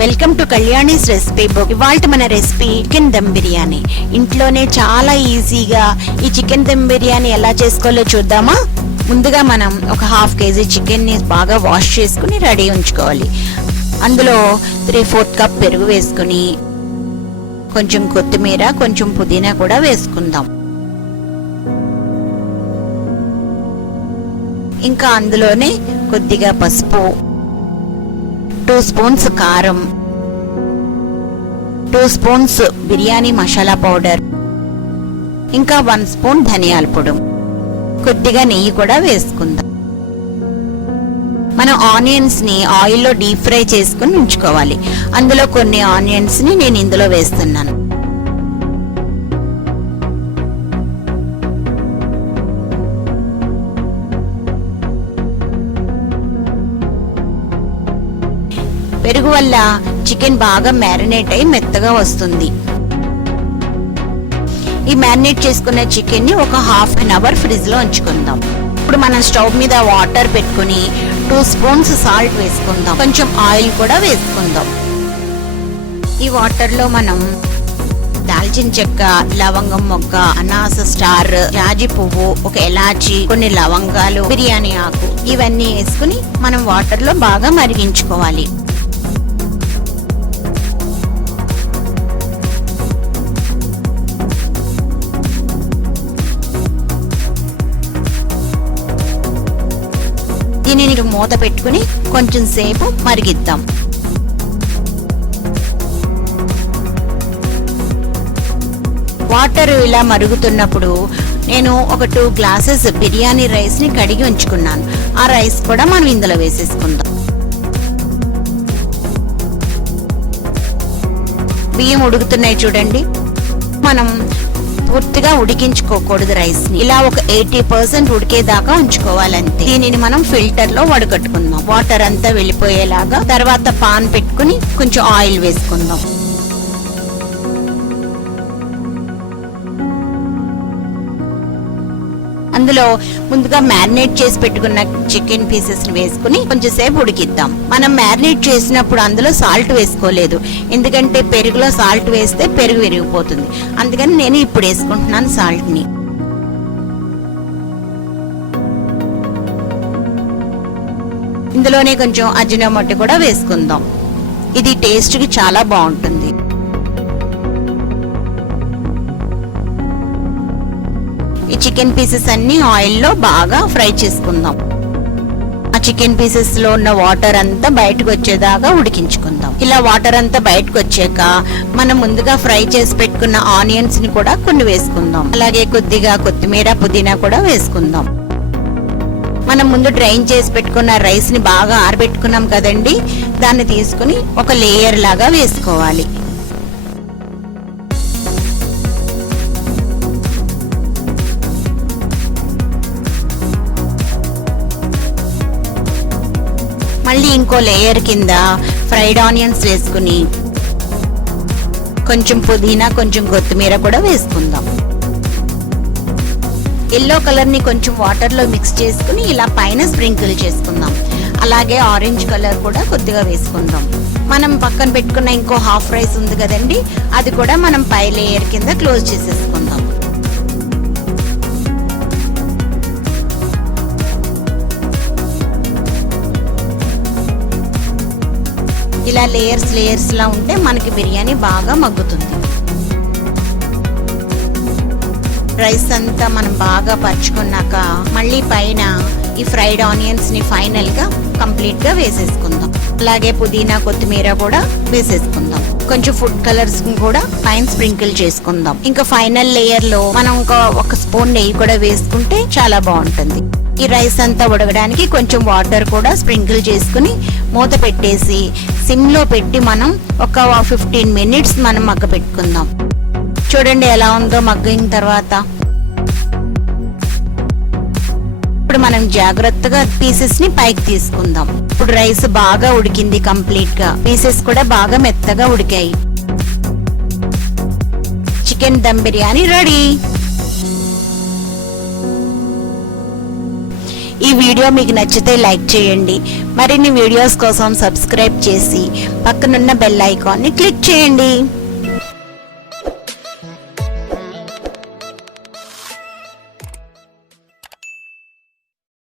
Welcome to Kalyani's recipe book. ఇవాళ మన recipe chicken dum biryani. ఇంట్లోనే చాలా ఈజీగా ఈ చికెన్ దమ్ బిర్యానీ ఎలా చేసుకోవాలో చూద్దామా. ముందుగా మనం ఒక హాఫ్ కేజీ చికెన్ ని బాగా వాష్ చేసుకుని రెడీ ఉంచుకోవాలి. అందులో 3/4 కప్ పెరుగు వేసుకుని కొంచెం కొత్తిమీర, కొంచెం పుదీనా కూడా వేసుకుందాం. ఇంకా అందులోనే కొద్దిగా పసుపు, 2 స్పూన్స్ కారం, 2 స్పూన్స్ బిర్యానీ మసాలా పౌడర్, ఇంకా 1 స్పూన్ ధనియాల పొడి, కొద్దిగా నెయ్యి కూడా వేసుకుందాం. మనం ఆనియన్స్ ని ఆయిల్లో డీప్ ఫ్రై చేసుకుని ఉంచుకోవాలి. అందులో కొన్ని ఆనియన్స్ ని నేను ఇందులో వేస్తున్నాను. పెరుగు వల్ల చికెన్ బాగా మ్యారినేట్ అయి మెత్తగా వస్తుంది. ఈ మ్యారినేట్ చేసుకున్న చికెన్ ని ఒక హాఫ్ అన్ అవర్ ఫ్రిడ్జ్ లో ఉంచుకుందాం. ఇప్పుడు మనం స్టవ్ మీద వాటర్ పెట్టుకుని 2 స్పూన్స్ సాల్ట్ వేసుకుందాం. కొంచెం ఆయిల్ కూడా వేసుకుందాం. ఈ వాటర్ లో మనం దాల్చిన చెక్క, లవంగం మొగ్గ, అనాస స్టార్, జాజి పువ్వు, ఒక ఎలాచి, కొన్ని లవంగాలు, బిర్యానీ ఆకు ఇవన్నీ వేసుకుని మనం వాటర్ లో బాగా మరిగించుకోవాలి. దీనిని మూత పెట్టుకుని కొంచెం సేపు మరిగిద్దాం. వాటర్ ఇలా మరుగుతున్నప్పుడు నేను ఒక 2 గ్లాసెస్ బిర్యానీ రైస్ ని కడిగి ఉంచుకున్నాను. ఆ రైస్ కూడా మనం ఇందులో వేసేసుకుందాం. బియ్యం ఉడుకుతున్నాయి చూడండి. మనం పూర్తిగా ఉడికించుకోకూడదు రైస్ ని. ఇలా ఒక 80% ఉడికేదాకా ఉంచుకోవాలంతే. దీనిని మనం ఫిల్టర్ లో వడకట్టుకుందాం. వాటర్ అంతా వెళ్ళిపోయేలాగా. తర్వాత పాన్ పెట్టుకుని కొంచెం ఆయిల్ వేసుకుందాం. అందులో ముందుగా మ్యారినేట్ చేసి పెట్టుకున్న చికెన్ పీసెస్ ని వేసుకుని కొంచెం సేపు ఉడికిద్దాం. మనం మ్యారినేట్ చేసినప్పుడు అందులో సాల్ట్ వేసుకోలేదు, ఎందుకంటే పెరుగులో సాల్ట్ వేస్తే పెరుగు విరిగిపోతుంది. అందుకని నేను ఇప్పుడు వేసుకుంటున్నాను సాల్ట్ ని. ఇందులోనే కొంచెం అజినోమోటో కూడా వేసుకుందాం. ఇది టేస్ట్ కి చాలా బాగుంటుంది. ఈ చికెన్ పీసెస్ అన్ని ఆయిల్లో బాగా ఫ్రై చేసుకుందాం. ఆ చికెన్ పీసెస్ లో ఉన్న వాటర్ అంతా బయటకు వచ్చేదాకా ఉడికించుకుందాం. ఇలా వాటర్ అంతా బయటకు వచ్చాక మనం ముందుగా ఫ్రై చేసి పెట్టుకున్న ఆనియన్స్ ని కూడా కొన్ని వేసుకుందాం. అలాగే కొద్దిగా కొత్తిమీర, పుదీనా కూడా వేసుకుందాం. మనం ముందు డ్రైన్ చేసి పెట్టుకున్న రైస్ ని బాగా ఆరబెట్టుకున్నాం కదండి, దాన్ని తీసుకుని ఒక లేయర్ లాగా వేసుకోవాలి. మళ్ళీ ఇంకో లేయర్ కింద ఫ్రైడ్ ఆనియన్స్ వేసుకుని కొంచెం పుదీనా, కొంచెం కొత్తిమీర కూడా వేసుకుందాం. ఎల్లో కలర్ ని కొంచెం వాటర్ లో మిక్స్ చేసుకుని ఇలా పైన స్ప్రింకిల్ చేసుకుందాం. అలాగే ఆరెంజ్ కలర్ కూడా కొద్దిగా వేసుకుందాం. మనం పక్కన పెట్టుకున్న ఇంకో హాఫ్ రైస్ ఉంది కదండి, అది కూడా మనం పై లేయర్ కింద క్లోజ్ చేసేసుకుందాం. ఇలా లేయర్స్ లా ఉంటే మనకి బిర్యానీ బాగా మగ్గుతుంది. రైస్ అంతా మనం బాగా పరుచుకున్నాక మళ్ళీ పైన ఈ ఫ్రైడ్ ఆనియన్స్ ని ఫైనల్ గా కంప్లీట్ గా వేసేసుకుందాం. అలాగే పుదీనా, కొత్తిమీర కూడా వేసేసుకుందాం. కొంచెం ఫుడ్ కలర్స్ కూడా పైన స్ప్రింకిల్ చేసుకుందాం. ఇంకా ఫైనల్ లేయర్ లో మనం ఒక స్పూన్ నెయ్యి కూడా వేసుకుంటే చాలా బాగుంటుంది. ఈ రైస్ అంతా ఉడకడానికి కొంచెం వాటర్ కూడా స్ప్రింకిల్ చేసుకుని మూత పెట్టేసి సిమ్ లో పెట్టి మనం ఒక 15 మినిట్స్ మనం మగ్గ పెట్టుకుందాం. చూడండి ఎలా ఉందో మగ్గిన తర్వాత. ఇప్పుడు మనం జాగ్రత్తగా పీసెస్ ని పైకి తీసుకుందాం. ఇప్పుడు రైస్ బాగా ఉడికింది కంప్లీట్ గా. పీసెస్ కూడా బాగా మెత్తగా ఉడికాయి. Chicken dum biryani ready. ఈ వీడియో మీకు నచ్చితే లైక్ చేయండి. మరిన్ని వీడియోస్ కోసం సబ్స్క్రైబ్ చేసి పక్కనున్న బెల్ ఐకాన్ని క్లిక్ చేయండి.